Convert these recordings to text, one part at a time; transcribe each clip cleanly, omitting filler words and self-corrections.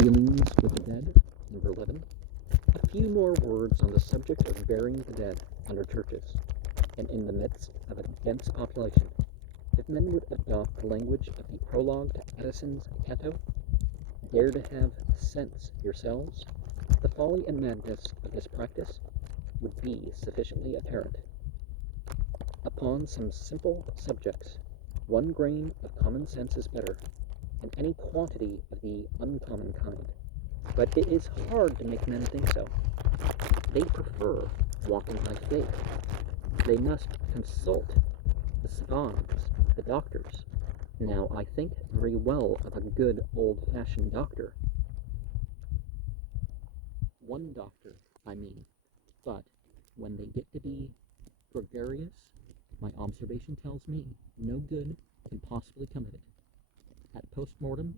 Dealings with the Dead, number 11. A few more words on the subject of burying the dead under churches, and in the midst of a dense population. If men would adopt the language of the prologue to Addison's Cato, dare to have sense yourselves, the folly and madness of this practice would be sufficiently apparent. Upon some simple subjects, 1 grain of common sense is better, and any quantity of the uncommon kind. But it is hard to make men think so. They prefer walking by faith. They must consult the savants, the doctors. Now, I think very well of a good old-fashioned doctor. One doctor, I mean. But when they get to be gregarious, my observation tells me no good can possibly come of it. At postmortems,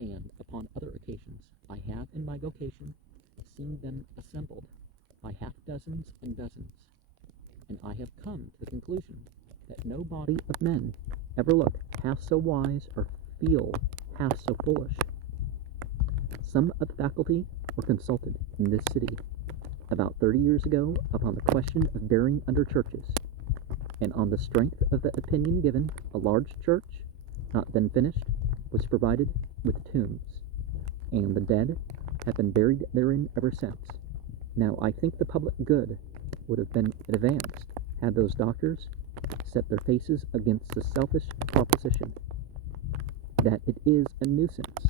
and upon other occasions, I have in my vocation seen them assembled by half-dozens and dozens, and I have come to the conclusion that no body of men ever looked half so wise or feel half so foolish. Some of the faculty were consulted in this city about 30 years ago upon the question of burying under churches, and on the strength of the opinion given, a large church, not then finished, was provided with tombs, and the dead have been buried therein ever since. Now, I think the public good would have been advanced had those doctors set their faces against the selfish proposition that it is a nuisance.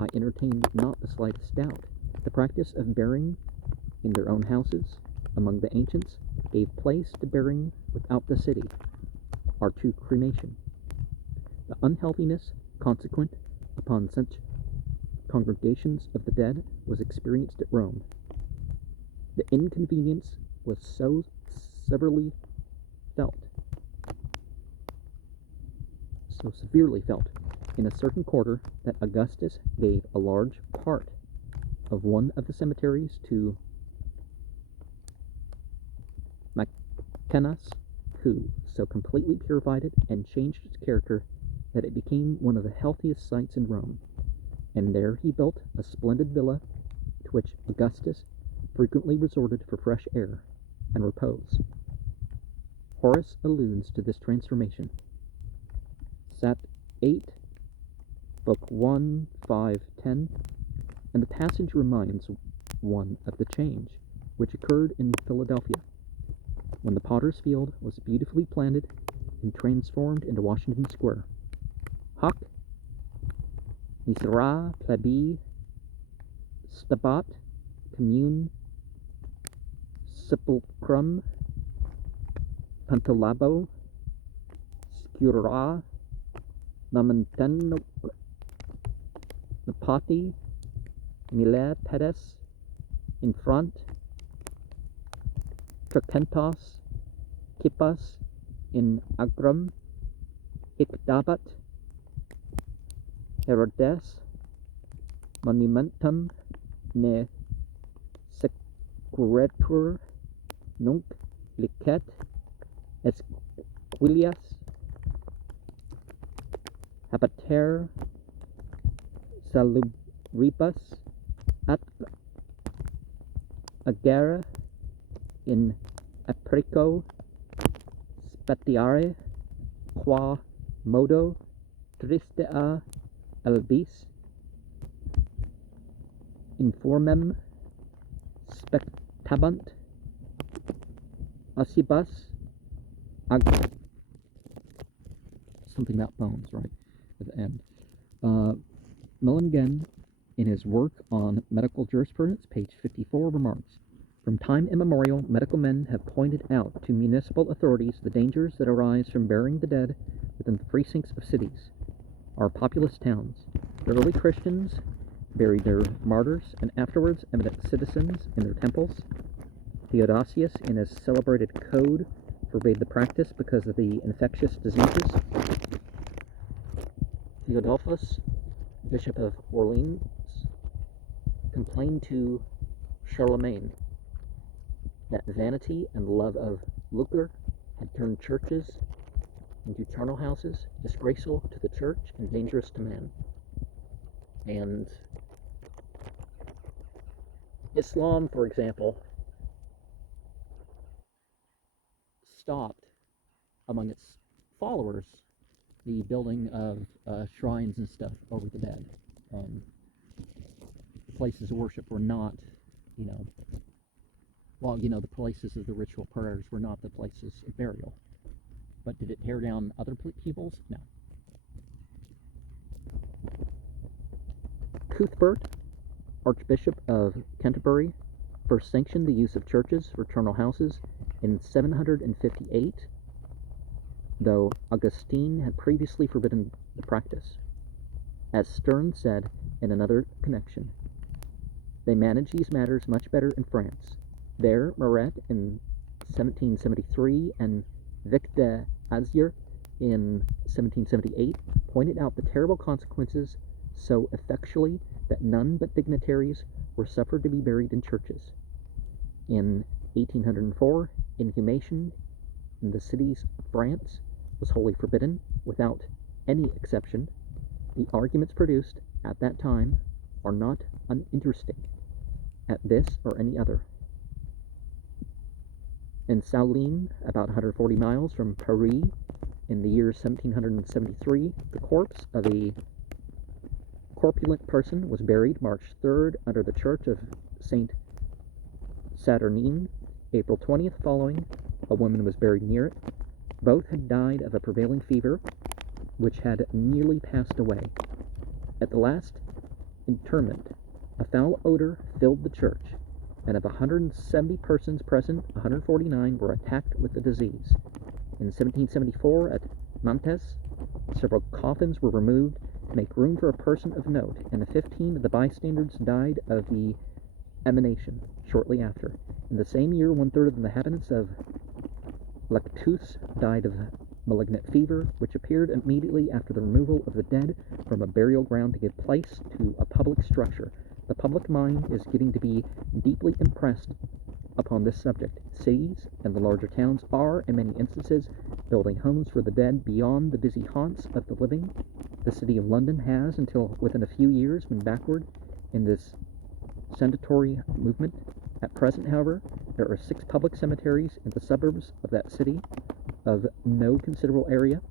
I entertain not the slightest doubt. The practice of burying in their own houses among the ancients gave place to burying without the city, or to cremation. The unhealthiness consequent upon such congregations of the dead was experienced at Rome. The inconvenience was so severely felt in a certain quarter that Augustus gave a large part of one of the cemeteries to Maecenas, who so completely purified it and changed its character that it became one of the healthiest sites in Rome, and there he built a splendid villa to which Augustus frequently resorted for fresh air and repose. Horace alludes to this transformation. Sat 8, Book 1, 5, 10, and the passage reminds one of the change which occurred in Philadelphia, when the Potter's Field was beautifully planted and transformed into Washington Square. Hoc misera plebi stabat commune sepulchrum pantolabo scura lamentano napati mille pedes in front tracentos kippas in agrum icdabat Herodes monumentum ne securetur nunc licet esquilias habater salubribus at agere in aprico spatiare qua modo tristea albis informem spectabant ossibus something about bones, right, at the end. Millingen, in his work on medical jurisprudence, page 54, remarks, "From time immemorial, medical men have pointed out to municipal authorities the dangers that arise from burying the dead within the precincts of cities, or populous towns. The early Christians buried their martyrs, and afterwards eminent citizens, in their temples. Theodosius, in his celebrated code, forbade the practice because of the infectious diseases. Theodulphus, Bishop of Orleans, complained to Charlemagne that vanity and love of lucre had turned churches into charnel houses, disgraceful to the church and dangerous to man. And Islam, for example, stopped among its followers the building of shrines and stuff over the dead. Places of worship were not, you know, the places of the ritual prayers were not the places of burial. But did it tear down other peoples? No. Cuthbert, Archbishop of Canterbury, first sanctioned the use of churches for charnel houses in 758, though Augustine had previously forbidden the practice. As Stern said in another connection, they manage these matters much better in France. There, Maret in 1773 and Vic d'Azyr in 1778 pointed out the terrible consequences so effectually that none but dignitaries were suffered to be buried in churches. In 1804, inhumation in the cities of France was wholly forbidden, without any exception. The arguments produced at that time are not uninteresting at this or any other. In Saulines, about 140 miles from Paris, in the year 1773, the corpse of a corpulent person was buried March 3rd under the church of Saint Saturnin. April 20th following, a woman was buried near it. Both had died of a prevailing fever, which had nearly passed away. At the last interment, a foul odor filled the church, and of 170 persons present, 149 were attacked with the disease. In 1774, at Nantes, several coffins were removed to make room for a person of note, and 15 of the bystanders died of the emanation shortly after. In the same year, 1/3 of the inhabitants of Lectus died of malignant fever, which appeared immediately after the removal of the dead from a burial ground to give place to a public structure. The public mind is getting to be deeply impressed upon this subject. Cities and the larger towns are, in many instances, building homes for the dead beyond the busy haunts of the living. The city of London has, until within a few years, been backward in this sanatory movement. At present, however, there are 6 public cemeteries in the suburbs of that city of no considerable area.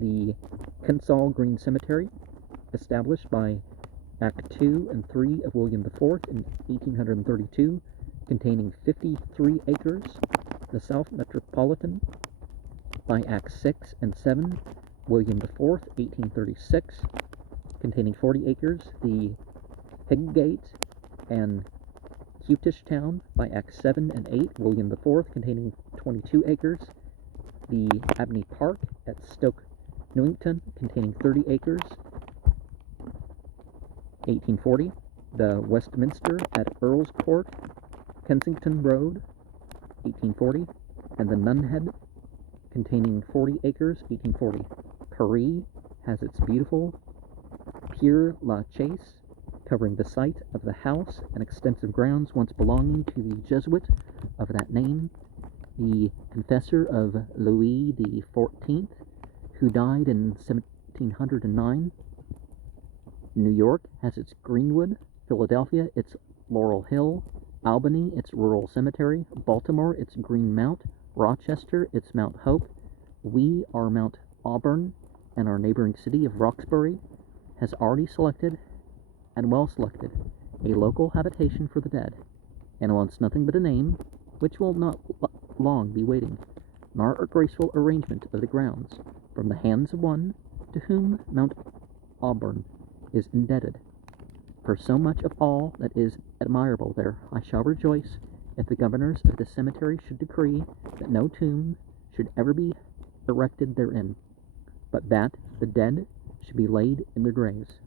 The Kensal Green Cemetery, established by Act 2 and 3 of William IV in 1832, containing 53 acres. The South Metropolitan, by Acts 6 and 7, William IV, 1836, containing 40 acres. The Highgate and Kentish Town, by Acts 7 and 8, William IV, containing 22 acres. The Abney Park at Stoke Newington, containing 30 acres, 1840. The Westminster at Earl's Court, Kensington Road, 1840. And the Nunhead, containing 40 acres, 1840. Paris has its beautiful Père Lachaise, covering the site of the house and extensive grounds once belonging to the Jesuit of that name, the confessor of Louis XIV, who died in 1709. New York has its Greenwood, Philadelphia its Laurel Hill, Albany its Rural Cemetery, Baltimore its Green Mount, Rochester its Mount Hope. We are Mount Auburn, and our neighboring city of Roxbury has already selected, and well selected, a local habitation for the dead, and wants nothing but a name, which will not long be waiting, nor a graceful arrangement of the grounds, from the hands of one to whom Mount Auburn is indebted. For so much of all that is admirable there, I shall rejoice if the governors of this cemetery should decree that no tomb should ever be erected therein, but that the dead should be laid in their graves.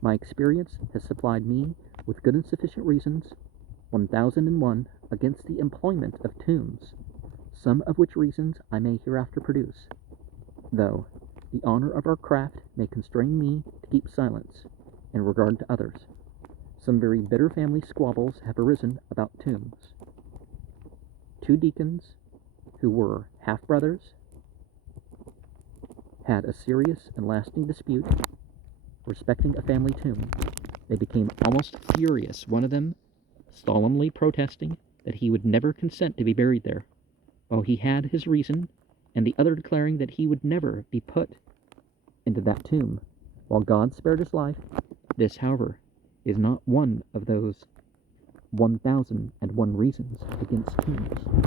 My experience has supplied me with good and sufficient reasons, 1001, against the employment of tombs, some of which reasons I may hereafter produce, though the honor of our craft may constrain me to keep silence in regard to others. Some very bitter family squabbles have arisen about tombs. 2 deacons, who were half-brothers, had a serious and lasting dispute respecting a family tomb. They became almost furious. One of them solemnly protesting that he would never consent to be buried there, while he had his reason, and the other declaring that he would never be put into that tomb, while God spared his life. This, however, is not one of those 1001 reasons against tombs.